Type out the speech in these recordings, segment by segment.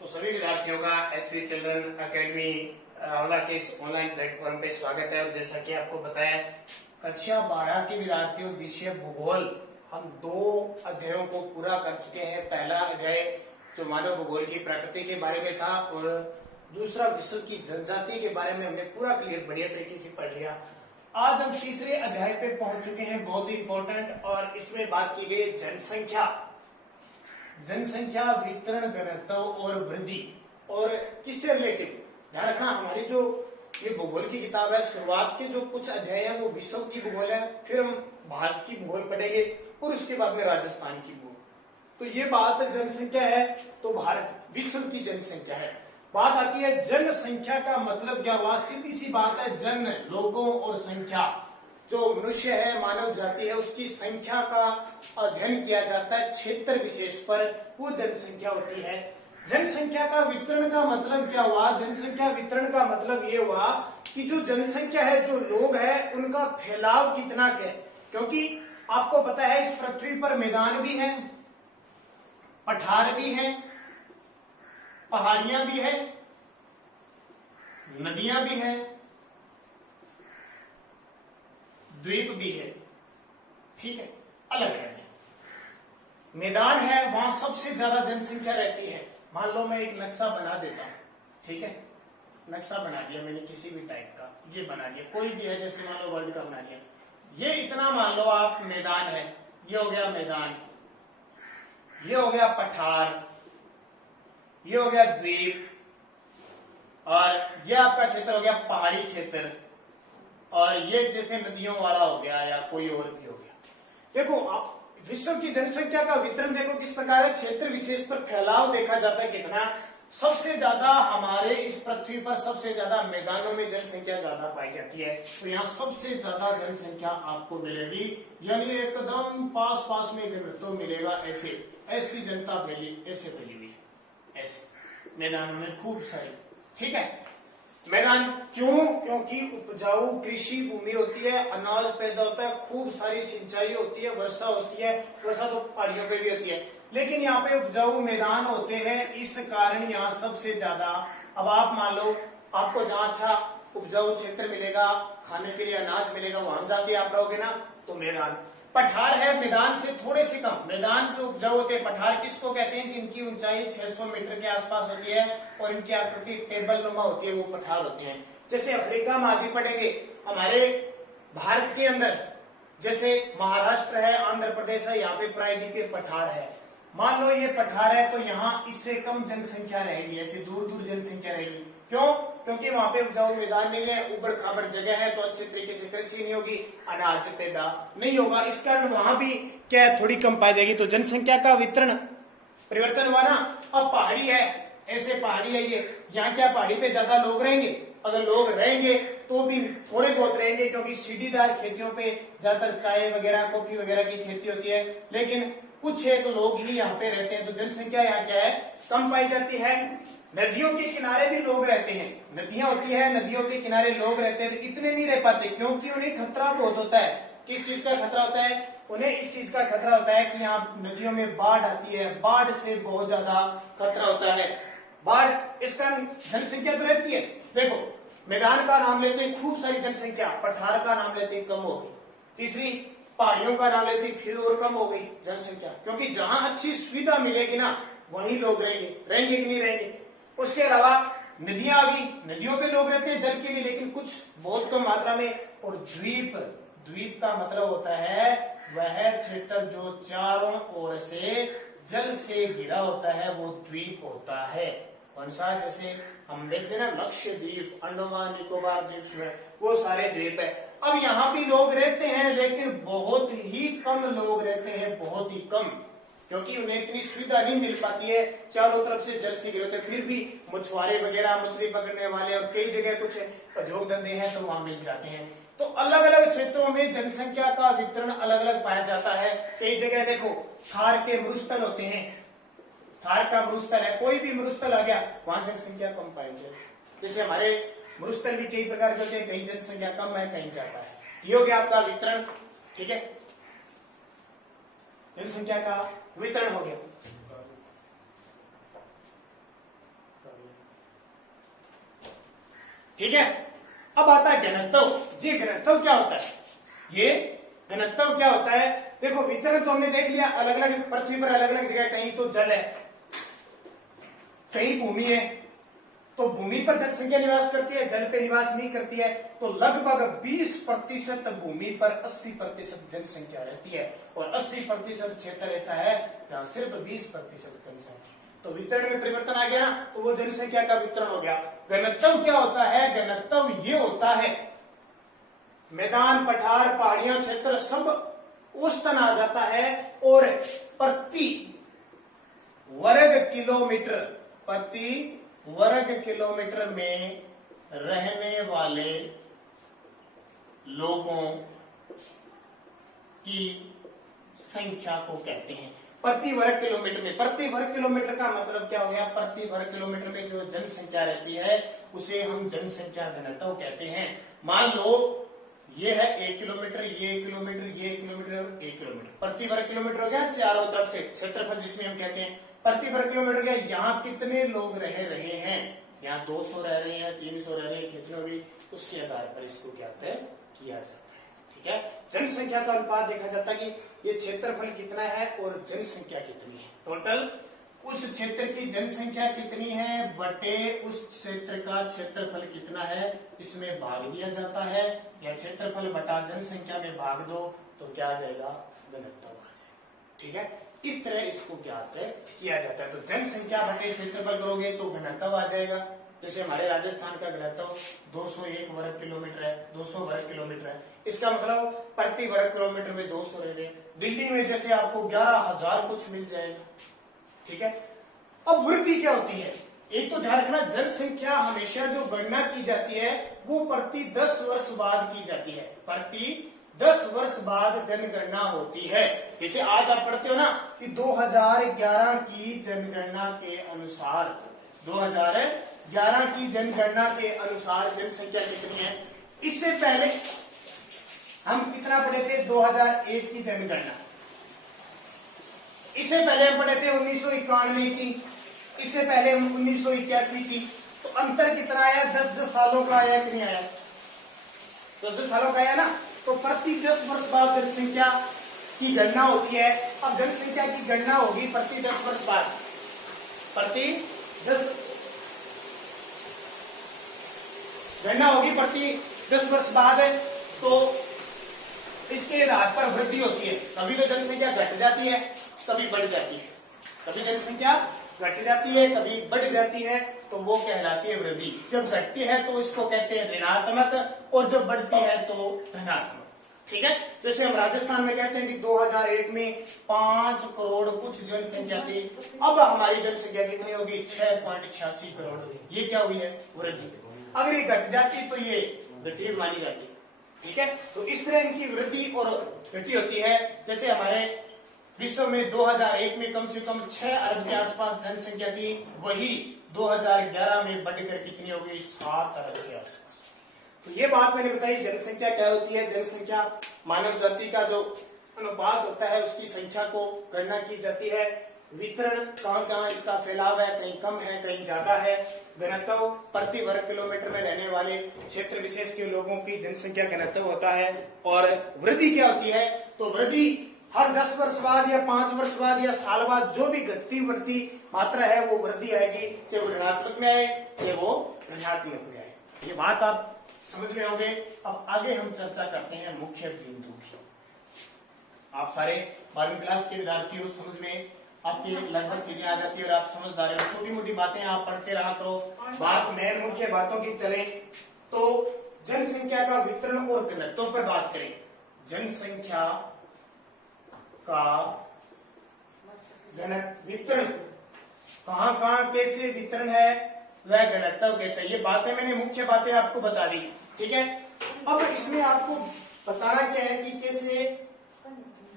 तो सभी विद्यार्थियों का एसवी चिल्ड्रन अकेडमी रावला के इस ऑनलाइन प्लेटफॉर्म पे स्वागत है। और जैसा कि आपको बताया, कक्षा 12 के विद्यार्थियों विषय भूगोल हम 2 अध्यायों को पूरा कर चुके हैं। पहला अध्याय जो मानव भूगोल की प्रकृति के बारे में था और दूसरा विश्व की जनजाति के बारे में हमने पूरा क्लियर बढ़िया तरीके से पढ़ लिया। आज हम तीसरे अध्याय पे पहुंच चुके हैं, बहुत ही इंपॉर्टेंट, और इसमें बात की गई जनसंख्या वितरण घनत्व और वृद्धि। और किससे रिलेटेड ध्यान रखना, हमारी जो ये भूगोल की किताब है, शुरुआत के जो कुछ अध्याय है वो विश्व की भूगोल है, फिर हम भारत की भूगोल पढ़ेंगे और उसके बाद में राजस्थान की भूगोल। तो ये बात जनसंख्या है, तो भारत विश्व की जनसंख्या है। बात आती है जनसंख्या का मतलब क्या हुआ। सीधी सी बात है, जन लोगों और संख्या, जो मनुष्य है, मानव जाति है, उसकी संख्या का अध्ययन किया जाता है क्षेत्र विशेष पर, वो जनसंख्या होती है। जनसंख्या का वितरण का मतलब क्या हुआ। जनसंख्या वितरण का मतलब ये हुआ कि जो जनसंख्या है, जो लोग है, उनका फैलाव कितना है। क्योंकि आपको पता है इस पृथ्वी पर मैदान भी है, पठार भी है, पहाड़ियां भी है, नदियां भी है, द्वीप भी है, ठीक है, अलग अलग है। मैदान है, वहां सबसे ज्यादा जनसंख्या रहती है। मान लो मैं एक नक्शा बना देता हूं, ठीक है, नक्शा बना दिया मैंने किसी भी टाइप का, ये बना दिया, कोई भी है, जैसे मान लो वर्ल्ड का बना दिया, ये इतना मान लो आप मैदान है, ये हो गया मैदान, ये हो गया पठार, ये हो गया द्वीप, और ये आपका क्षेत्र हो गया पहाड़ी क्षेत्र, और ये जैसे नदियों वाला हो गया या कोई और भी हो गया। देखो आप विश्व की जनसंख्या का वितरण देखो किस प्रकार है। क्षेत्र विशेष पर फैलाव देखा जाता है कितना। सबसे ज्यादा हमारे इस पृथ्वी पर सबसे ज्यादा मैदानों में जनसंख्या ज्यादा पाई जाती है, तो यहाँ सबसे ज्यादा जनसंख्या आपको मिलेगी, यानी एकदम पास पास में घनत्व मिलेगा। ऐसी जनता फैली, ऐसे फैली हुई है, ऐसे मैदानों में खूब सारी, ठीक है। मैदान क्यों? क्योंकि उपजाऊ कृषि भूमि होती है, अनाज पैदा होता है, खूब सारी सिंचाई होती है, वर्षा होती है। वर्षा तो पहाड़ियों पे भी होती है, लेकिन यहाँ पे उपजाऊ मैदान होते हैं, इस कारण यहाँ सबसे ज्यादा। अब आप मान लो आपको जहाँ अच्छा उपजाऊ क्षेत्र मिलेगा, खाने के लिए अनाज मिलेगा, वहां जाके आप रहोगे ना, तो मैदान। पठार है, मैदान से थोड़े से कम। मैदान जो उपजाऊ होते हैं, पठार किसको कहते हैं? जिनकी ऊंचाई 600 मीटर के आसपास होती है और इनकी आकृति टेबल नुमा होती है, वो पठार होते हैं। जैसे अफ्रीका में आगे पढ़ेंगे, हमारे भारत के अंदर जैसे महाराष्ट्र है, आंध्र प्रदेश है, यहाँ पे प्रायद्वीपीय पठार है। मान लो ये पठार है, तो यहाँ इससे कम जनसंख्या रहेगी, ऐसे दूर दूर जनसंख्या रहेगी। क्यों? क्योंकि वहां पे उपजाऊ मैदान नहीं है, उबड़ खाबड़ जगह है, तो अच्छे तरीके से कृषि नहीं होगी, अनाज पैदा नहीं होगा, इस कारण वहां भी क्या है, थोड़ी कम पाई जाएगी। तो जनसंख्या का वितरण परिवर्तन हुआ ना। अब पहाड़ी है, ऐसे पहाड़ी है ये, यहाँ क्या पहाड़ी पे ज्यादा लोग रहेंगे? अगर लोग रहेंगे तो भी थोड़े बहुत रहेंगे, क्योंकि सीढ़ीदार खेतियों पे ज्यादातर चाय वगैरह, कॉफी वगैरह की खेती होती है, लेकिन कुछ एक लोग ही यहाँ पे रहते हैं, तो जनसंख्या यहाँ क्या है, कम पाई जाती है। नदियों के किनारे भी लोग रहते हैं, नदियां होती है, नदियों के किनारे लोग रहते हैं, तो इतने नहीं रह पाते, क्योंकि उन्हें खतरा बहुत होता है। किस चीज का खतरा होता है? उन्हें इस चीज का खतरा होता है कि यहाँ नदियों में बाढ़ आती है, बाढ़ से बहुत ज्यादा खतरा होता है। बाढ़, इस कारण जनसंख्या तो रहती है। देखो मैदान का नाम लेते हैं, खूब सारी जनसंख्या, पठार का नाम लेते हैं, कम हो गई। तीसरी पहाड़ियों का नाम लेते हैं, फिर और कम हो गई जनसंख्या, क्योंकि जहां अच्छी सुविधा मिलेगी ना, वहीं लोग रहेंगे कि नहीं रहेंगे। उसके अलावा नदियां आ गई, नदियों पे लोग रहते हैं जल के लिए, लेकिन कुछ बहुत कम मात्रा में। और द्वीप का मतलब होता है वह क्षेत्र जो चारों ओर से जल से घिरा होता है, वो द्वीप होता है। कौन सा? जैसे हम देखते हैं ना, लक्षद्वीप, अंडमान निकोबार द्वीप, वो सारे द्वीप है। अब यहाँ भी लोग रहते हैं, लेकिन बहुत ही कम लोग रहते हैं, बहुत ही कम, क्योंकि उन्हें इतनी सुविधा नहीं मिल पाती है, चारों तरफ से जल से घिरे होते। फिर भी मछुआरे वगैरह, मछली पकड़ने वाले, और कई जगह कुछ उद्योग धंधे हैं, तो वहां मिल जाते हैं। तो अलग अलग क्षेत्रों में जनसंख्या का वितरण अलग अलग पाया जाता है। कई जगह देखो थार के मरुस्थल होते हैं, थार का मरुस्थल है, कोई भी मरुस्थल आ गया, वहां जनसंख्या कम पाई जाती। जैसे हमारे मरुस्थल भी कई प्रकार के होते हैं, कहीं जनसंख्या कम है, कहीं ज्यादा है। ये हो गया आपका वितरण, ठीक है, जनसंख्या का वितरण हो गया। ठीक है। अब आता है घनत्व। ये घनत्व क्या होता है? ये घनत्व क्या होता है? देखो वितरण तो हमने देख लिया, अलग अलग पृथ्वी पर अलग अलग जगह, कहीं तो जल है, कहीं भूमि है। तो भूमि पर जनसंख्या निवास करती है, जल पे निवास नहीं करती है। तो लगभग 20% भूमि पर 80% जनसंख्या रहती है, और 80% क्षेत्र ऐसा है जहां सिर्फ 20% जनसंख्या। तो वितरण में परिवर्तन आ गया ना, तो वो जनसंख्या का वितरण हो गया। घनत्व क्या होता है? घनत्व ये होता है, मैदान, पठार, पहाड़ियां, क्षेत्र सब औसतन आ जाता है, और प्रति वर्ग किलोमीटर में रहने वाले लोगों की संख्या को कहते हैं प्रति वर्ग किलोमीटर में। प्रति वर्ग किलोमीटर का मतलब क्या हो गया? प्रति वर्ग किलोमीटर में जो जनसंख्या रहती है उसे हम जनसंख्या घनत्व कहते हैं। मान लो ये है 1 किलोमीटर, ये 1 किलोमीटर, ये 1 किलोमीटर, 1 किलोमीटर, प्रति वर्ग किलोमीटर हो गया चारों तरफ से क्षेत्रफल, जिसमें हम कहते हैं प्रति वर्ग किलोमीटर। क्या यहाँ कितने लोग रह रहे हैं? यहाँ 200 रह रहे हैं, 300 रह रहे हैं, कितने भी, उसके आधार पर इसको क्या किया जाता है। ठीक है। जनसंख्या का अनुपात देखा जाता है कि ये क्षेत्रफल कितना है और जनसंख्या कितनी है। टोटल उस क्षेत्र की जनसंख्या कितनी है बटे उस क्षेत्र का क्षेत्रफल कितना है, इसमें भाग दिया जाता है, या क्षेत्रफल बटा जनसंख्या में भाग दो तो क्या आ जाएगा? घनत्व आ जाएगा। ठीक है। इस तरह इसको ज्ञात किया जाता है। तो जनसंख्या बटे क्षेत्रफल करोगे तो घनत्व आ जाएगा। जैसे हमारे राजस्थान का घनत्व 201 वर्ग किलोमीटर है, 200 वर्ग किलोमीटर है। इसका मतलब प्रति वर्ग किलोमीटर में 200 रह रहे। दिल्ली में जैसे आपको 11,000 कुछ मिल जाएगा। ठीक है। अब वृद्धि क्या होती है? एक तो ध्यान रखना, जनसंख्या हमेशा जो गणना की जाती है वो प्रति 10 वर्ष बाद की जाती है। प्रति 10 वर्ष बाद जनगणना होती है। जैसे आज आप पढ़ते हो ना कि 2011 की जनगणना के अनुसार, 2011 की जनगणना के अनुसार जनसंख्या कितनी है। इससे पहले हम कितना पढ़े थे? 2001 की जनगणना। इससे पहले हम पढ़े थे 1991 की, इससे पहले हम 1981 की। तो अंतर कितना आया? 10-10 सालों का आया कि नहीं आया? 10-10 सालों का आया ना। तो प्रति 10 वर्ष बाद जनसंख्या की गणना होती है। अब जनसंख्या की गणना होगी प्रति 10 वर्ष बाद, प्रति 10 गणना होगी प्रति 10 वर्ष बाद। तो इसके आधार पर वृद्धि होती है। कभी तो जनसंख्या घट जाती है, कभी बढ़ जाती है। कभी जनसंख्या घट जाती है, कभी बढ़ जाती है, तो वो कहलाती है वृद्धि। जब घटती है तो इसको कहते हैं ऋणात्मक, और जब बढ़ती है तो धनात्मक। ठीक है। जैसे हम राजस्थान में कहते हैं कि 2001 में 5 करोड़ कुछ जनसंख्या थी, अब हमारी जनसंख्या कितनी होगी? 6.86 करोड़। ये क्या हुई है? वृद्धि। अगर ये घट जाती तो ये वृद्धि मानी जाती। ठीक है। तो इस तरह इनकी वृद्धि और वृद्धि होती है। जैसे हमारे विश्व में 2001 में कम से कम 6 अरब के आसपास जनसंख्या थी, वही 2011 में बढ़कर कितनी हो गई? 7 अरब के आसपास। तो ये बात मैंने बताई, जनसंख्या क्या होती है। जनसंख्या मानव जाति का जो अनुपात होता है उसकी संख्या को गणना की जाती है। वितरण कहाँ कहाँ इसका फैलाव है, कहीं कम है, कहीं ज्यादा है। घनत्व प्रति वर्ग किलोमीटर में रहने वाले क्षेत्र विशेष के लोगों की जनसंख्या घनत्व होता है। और वृद्धि क्या होती है? तो वृद्धि हर 10 वर्ष बाद या 5 वर्ष बाद या साल बाद जो भी घटती बढ़ती मात्रा है वो वृद्धि आएगी, चाहे वो ऋणात्मक में आए चाहे वो धनात्मक में आए। ये बात आप समझ में होंगे। अब आगे हम चर्चा करते हैं मुख्य बिंदु की। आप सारे 12वीं क्लास के विद्यार्थी हो, समझ में आपकी लगभग चीजें आ जाती है और आप समझदार हो। छोटी मोटी बातें आप पढ़ते रहा करो। बात मेन मुख्य बातों की चले तो जनसंख्या का वितरण और घनत्व पर बात करें। जनसंख्या का वितरण कहां कहां कैसे वितरण है, वह घनत्व कैसे, ये बातें मैंने मुख्य बातें आपको बता दी। ठीक है। अब इसमें आपको बताना क्या है कि कैसे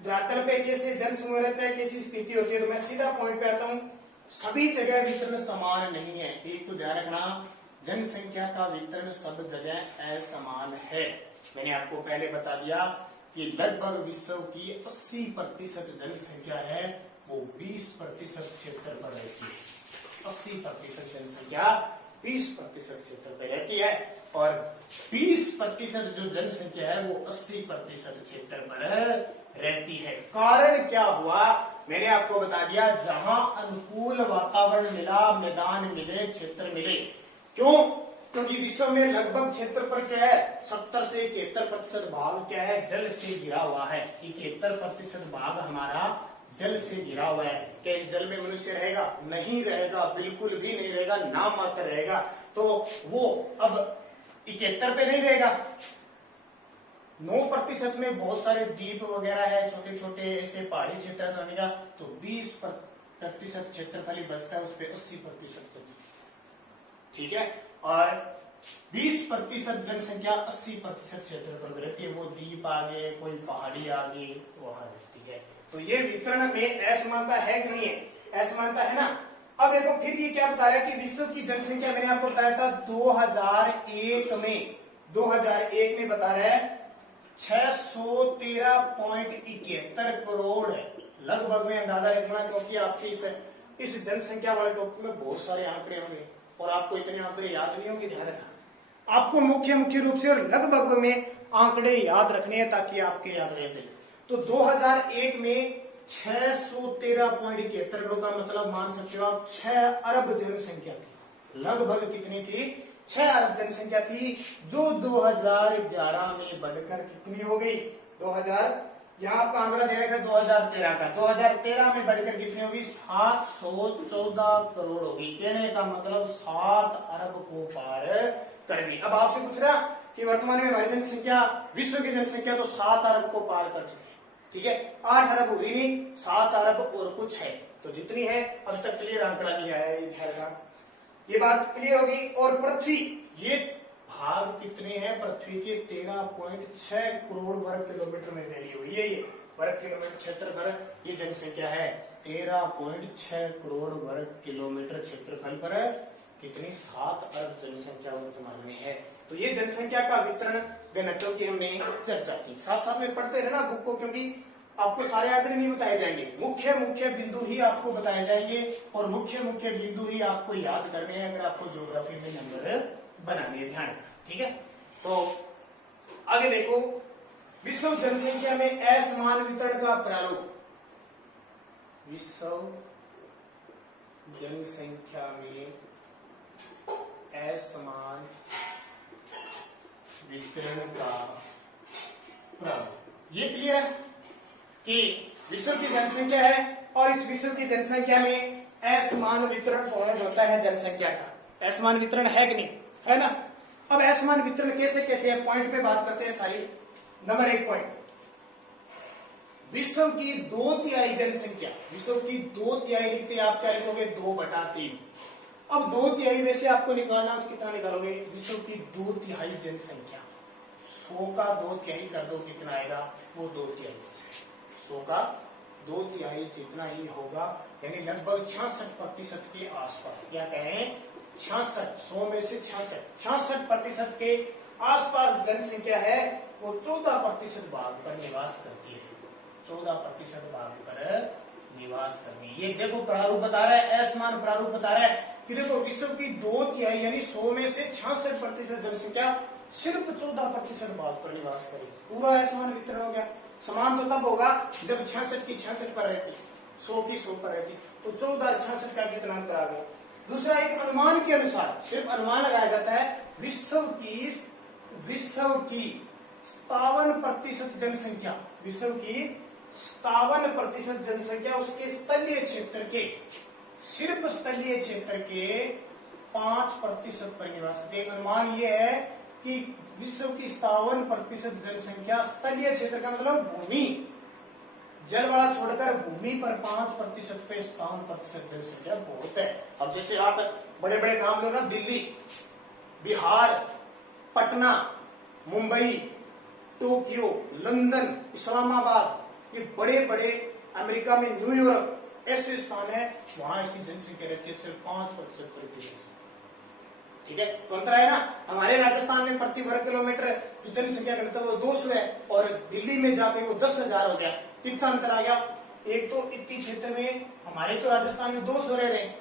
धरातल पे कैसे जनसमूह रहता है, कैसी स्थिति होती है। तो मैं सीधा पॉइंट पे आता हूं। सभी जगह वितरण समान नहीं है। एक तो ध्यान रखना, जनसंख्या का वितरण सब जगह असमान है। मैंने आपको पहले बता दिया कि लगभग विश्व की 80% जनसंख्या है वो 20% क्षेत्र पर रहती है। 80% जनसंख्या 20% क्षेत्र पे रहती है और 20% जो जनसंख्या है वो 80% क्षेत्र पर रहती है। कारण क्या हुआ, मैंने आपको बता दिया, जहां अनुकूल वातावरण मिला, मैदान मिले, क्षेत्र मिले। क्यों? क्योंकि विश्व में लगभग क्षेत्र पर क्या है, 70 से 71% भाग क्या है, जल से घिरा हुआ है। 71% भाग हमारा जल से घिरा हुआ है। क्या इस जल में मनुष्य रहेगा? नहीं रहेगा, बिल्कुल भी नहीं रहेगा, नाम मात्र रहेगा। तो वो अब 71 पे नहीं रहेगा। 9% में बहुत सारे द्वीप वगैरह है, छोटे छोटे ऐसे पहाड़ी क्षेत्र बनेगा, तो 20% क्षेत्रफल ही बचता है, उस पर 80%। ठीक है, और 20% जनसंख्या 80% क्षेत्र पर रहती है। वो द्वीप आगे, कोई पहाड़ी आगे वहां रहती है। तो ये वितरण में असमानता है कि नहीं है? असमानता है ना। अब देखो फिर ये क्या बता रहा है कि विश्व की जनसंख्या, मैंने आपको बताया था 2001 में बता रहा है 613.71 करोड़ है लगभग में अंदाजा रखना, क्योंकि आपकी इस जनसंख्या वाले टॉपिक में बहुत सारे आंकड़े होंगे और आपको इतने आंकड़े याद नहीं होंगे। ध्यान रखना, आपको मुख्य रूप से और लगभग में आंकड़े याद रखने हैं ताकि आपके याद रहे। तो 2001 में 613.71 करोड़ का मतलब मान सकते हो आप 6 अरब जनसंख्या थी। लगभग कितनी थी? 6 अरब जनसंख्या थी, जो 2011 में बढ़कर कितनी हो गई? 2000, यहाँ आपका आंकड़ा दे रखा है 2013 का, 2013 में बढ़कर कितनी होगी? 714 करोड़ होगी। कहने का मतलब 7 अरब को पार कर गई। अब आपसे पूछ रहा कि वर्तमान में हमारी जनसंख्या, विश्व की जनसंख्या तो 7 अरब को पार कर चुकी है। ठीक है, 8 अरब हुई नहीं, 7 अरब और कुछ है। तो जितनी है अब तक क्लियर आंकड़ा नहीं आया है, ध्यान रखना, ये बात क्लियर होगी। और पृथ्वी, ये भाग कितने हैं? पृथ्वी के 13.6 करोड़ वर्ग किलोमीटर में फैली हुई है। ये वर्ग किलोमीटर क्षेत्र पर ये जनसंख्या है 13.6 करोड़ वर्ग किलोमीटर क्षेत्रफल पर कितनी? 7 अरब जनसंख्या वर्तमान में है। तो ये जनसंख्या का वितरण घनत्व की हमने चर्चा की। साथ साथ में पढ़ते रहना बुक को, क्योंकि आपको सारे आंकड़े नहीं बताए जाएंगे, मुख्य बिंदु ही आपको बताए जाएंगे और मुख्य बिंदु ही आपको याद करने हैं अगर आपको ज्योग्राफी में नंबर बनाने हैं। ध्यान रखना, ठीक है। तो आगे देखो, विश्व जनसंख्या में असमान वितरण का प्रारूप। विश्व जनसंख्या में असमान वितरण का प्रारूप, ये क्लियर है कि विश्व की जनसंख्या है और इस विश्व की जनसंख्या में असमान वितरण होता है जनसंख्या का। असमान वितरण है कि नहीं? है ना। अब असमान वितरण कैसे कैसे है, पॉइंट पे बात करते हैं सारी। नंबर 1 पॉइंट, विश्व की 2/3 जनसंख्या, विश्व की 2/3 लिखते आप क्या लिखोगे? 2/3। अब 2/3 में से आपको निकालना तो कितना निकालोगे? विश्व की 2/3 जनसंख्या, 100 का 2/3 कर दो, कितना आएगा? वो 2/3, 100 का 2/3 जितना ही होगा, यानी लगभग 66% के आसपास। क्या कहें? 66, 100 में से 66% के आसपास जनसंख्या है, वो 14% भाग पर निवास करती है। 14% भाग पर निवास करनी। ये देखो प्रारूप बता रहा है, असमान प्रारूप बता रहा है कि देखो विश्व की 2/3 यानी 100 में से 66% जनसंख्या सिर्फ 14% भाग पर निवास करेगी। पूरा असमान वितरण हो गया। समान तो तब होगा जब 66 की 66 पर रहती, 100 की 100 पर रहती, तो 14 66 का कितना अंतर आ गया। दूसरा, एक अनुमान के अनुसार, सिर्फ अनुमान लगाया जाता है, विश्व की 57% जनसंख्या, विश्व की 57% जनसंख्या उसके स्थलीय क्षेत्र के, सिर्फ स्थलीय क्षेत्र के 5% पर निवास करती है। अनुमान यह है कि विश्व की 57% जनसंख्या स्थलीय क्षेत्र का मतलब भूमि, जल वाला छोड़कर भूमि पर 5% पे 57% जनसंख्या बहुत है। अब जैसे आप बड़े बड़े काम लो ना, दिल्ली, बिहार, पटना, मुंबई, टोक्यो, लंदन, इस्लामाबाद, ये बड़े बड़े, अमेरिका में न्यूयॉर्क, ऐसे स्थान है वहां ऐसी जनसंख्या रहती है सिर्फ 5%। ठीक है, तो अंतर है ना। हमारे राजस्थान में प्रति वर्ग किलोमीटर जो जनसंख्या घनत्व वो 200 है और दिल्ली में जाके वो 10,000 हो गया। कितना अंतर आ गया? एक तो इतनी क्षेत्र में, हमारे तो राजस्थान में 200 रह रहे हैं,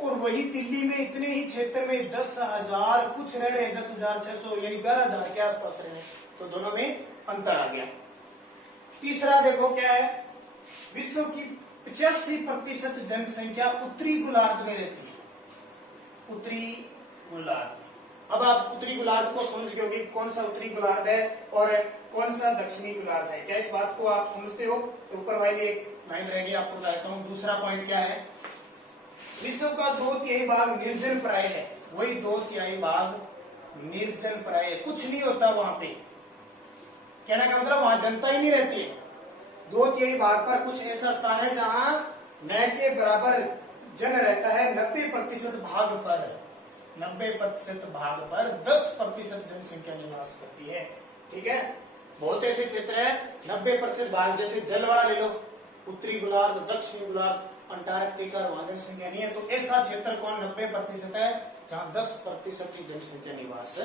और वही दिल्ली में इतने ही क्षेत्र में 10,000 कुछ रह रहे, 10,600 यानी 11,000 के आसपास रहे, तो दोनों में अंतर आ गया। तीसरा देखो क्या है, विश्व की 85% जनसंख्या उत्तरी गोलार्ध में रहती है, उत्तरी गोलार्ध। अब आप उत्तरी गोलार्ध को समझ गए कि कौन सा उत्तरी गोलार्ध है और कौन सा दक्षिणी गोलार्ध है। क्या इस बात को आप समझते हो? तो ऊपर वाली एक लाइन रहेगी, आपको बताता हूँ। दूसरा पॉइंट क्या है, विश्व का 2/3 भाग निर्जन प्राय है, वही 2/3 भाग निर्जन प्राय है, कुछ नहीं होता वहां पे। कहने का मतलब वहां जनता ही नहीं रहती है। 2/3 भाग पर कुछ ऐसा स्थान है जहां न के बराबर जन रहता है। 90% भाग पर 90% भाग पर 10% जनसंख्या निवास करती है। ठीक है, बहुत ऐसे क्षेत्र है 90% भाग, जैसे जलवाड़ा ले लो, उत्तरी गोलार्ध, दक्षिणी गोलार्ध, अंटार्कटिका, वहां जनसंख्या नहीं है। तो ऐसा क्षेत्र कौन 90% है जहां 10% की जनसंख्या निवास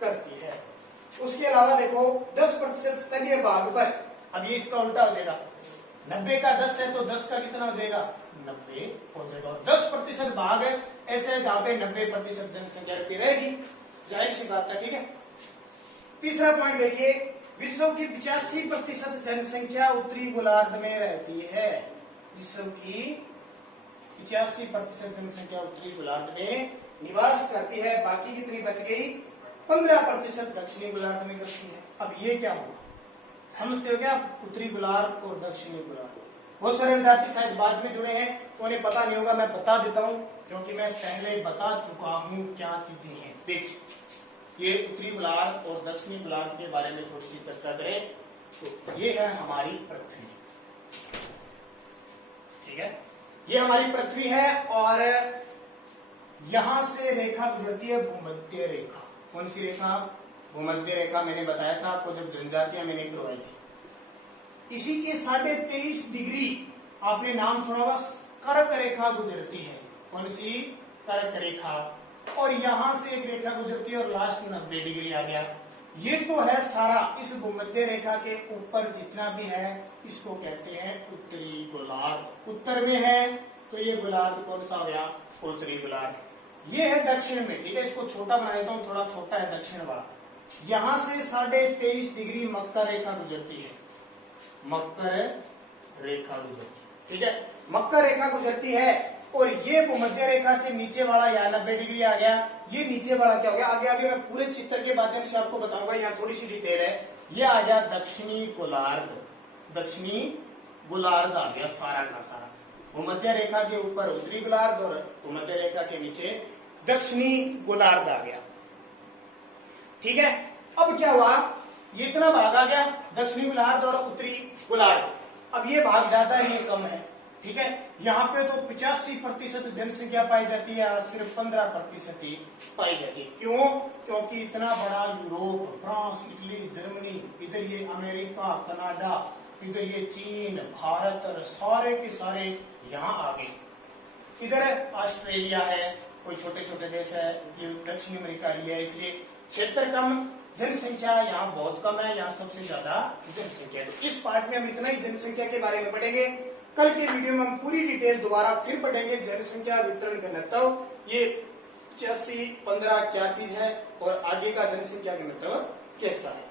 करती है। उसके अलावा देखो 10% स्थलीय भाग पर, अब ये इसका उल्टा हो जाएगा, 90 का 10 है तो 10 का कितना हो जाएगा, 90 हो जाएगा। 10% भाग ऐसे है जहां पे 90% जनसंख्या रहती रहेगी, जाहिर सी बात है। ठीक है, तीसरा पॉइंट देखिए, विश्व की 85% जनसंख्या उत्तरी गोलार्ध में रहती है। विश्व की 85% जनसंख्या उत्तरी गोलार्ध में निवास करती है, बाकी कितनी बच गई, 15% दक्षिणी गोलार्ध में करती है। अब ये क्या हुआ, समझते हो क्या आप? उत्तरी गोलार्ध और दक्षिणी गोलार्ध। बहुत सारे विद्यार्थी शायद बाद में जुड़े हैं तो उन्हें पता नहीं होगा, मैं बता देता हूं क्योंकि मैं पहले बता चुका हूं क्या चीजें हैं। देखिए, ये उत्तरी गोलार्ध और दक्षिणी गोलार्ध के बारे में थोड़ी सी चर्चा करें तो ये है हमारी पृथ्वी। ठीक है, ये हमारी पृथ्वी है और यहां से रेखा गुजरती है भूमध्य रेखा। कौन सी रेखा? भूमध्य रेखा। मैंने बताया था आपको जब जनजातियां मैंने करवाई थी। इसी के 23.5 डिग्री आपने नाम सुना होगा, कर्क रेखा गुजरती है। कौन सी? कर्क रेखा। और यहां से एक रेखा गुजरती है और लास्ट 90 डिग्री आ गया। ये तो है सारा, इस भूमध्य रेखा के ऊपर जितना भी है इसको कहते हैं उत्तरी गोलार्ध। उत्तर में है तो ये गोलार्ध कौन सा हो गया? उत्तरी गोलार्ध। ये है दक्षिण में। ठीक है, इसको छोटा बना देता हूँ, थोड़ा छोटा है दक्षिण भाग। यहां से 23.5 डिग्री मकर रेखा गुजरती है, मकर रेखा गुजरती। ठीक है, मकर रेखा गुजरती है और ये भूमध्य रेखा से नीचे वाला यहाँ 90 डिग्री आ गया। ये नीचे वाला क्या हो गया? आगे आगे मैं पूरे चित्र के माध्यम से आपको बताऊंगा, यहाँ थोड़ी सी डिटेल है। ये आ गया दक्षिणी गोलार्ध, दक्षिणी गोलार्ध आ गया सारा का सारा। भूमध्य रेखा के ऊपर उत्तरी गोलार्ध और भूमध्य रेखा के नीचे दक्षिणी गोलार्ध आ गया। ठीक है, अब क्या हुआ, ये इतना भाग आ गया दक्षिणी गोलार्ध और उत्तरी गोलार्ध। अब ये भाग ज्यादा है, ये कम है। ठीक है, यहाँ पे तो 85% जनसंख्या पाई जाती है और सिर्फ 15% ही पाई जाती है। क्यों? क्योंकि इतना बड़ा यूरोप, फ्रांस, इटली, जर्मनी, इधर ये अमेरिका, कनाडा, इधर ये चीन, भारत और सारे के सारे यहाँ आ गए। इधर ऑस्ट्रेलिया है, कोई छोटे छोटे देश है, ये दक्षिण अमेरिका है, इसलिए क्षेत्र कम, जनसंख्या यहाँ बहुत कम है, यहाँ सबसे ज्यादा जनसंख्या है। तो इस पार्ट में हम इतना ही जनसंख्या के बारे में पढ़ेंगे। कल के वीडियो में हम पूरी डिटेल दोबारा फिर पढ़ेंगे, जनसंख्या वितरण घनत्व, ये 85-15 क्या चीज है और आगे का जनसंख्या घनत्व कैसा है।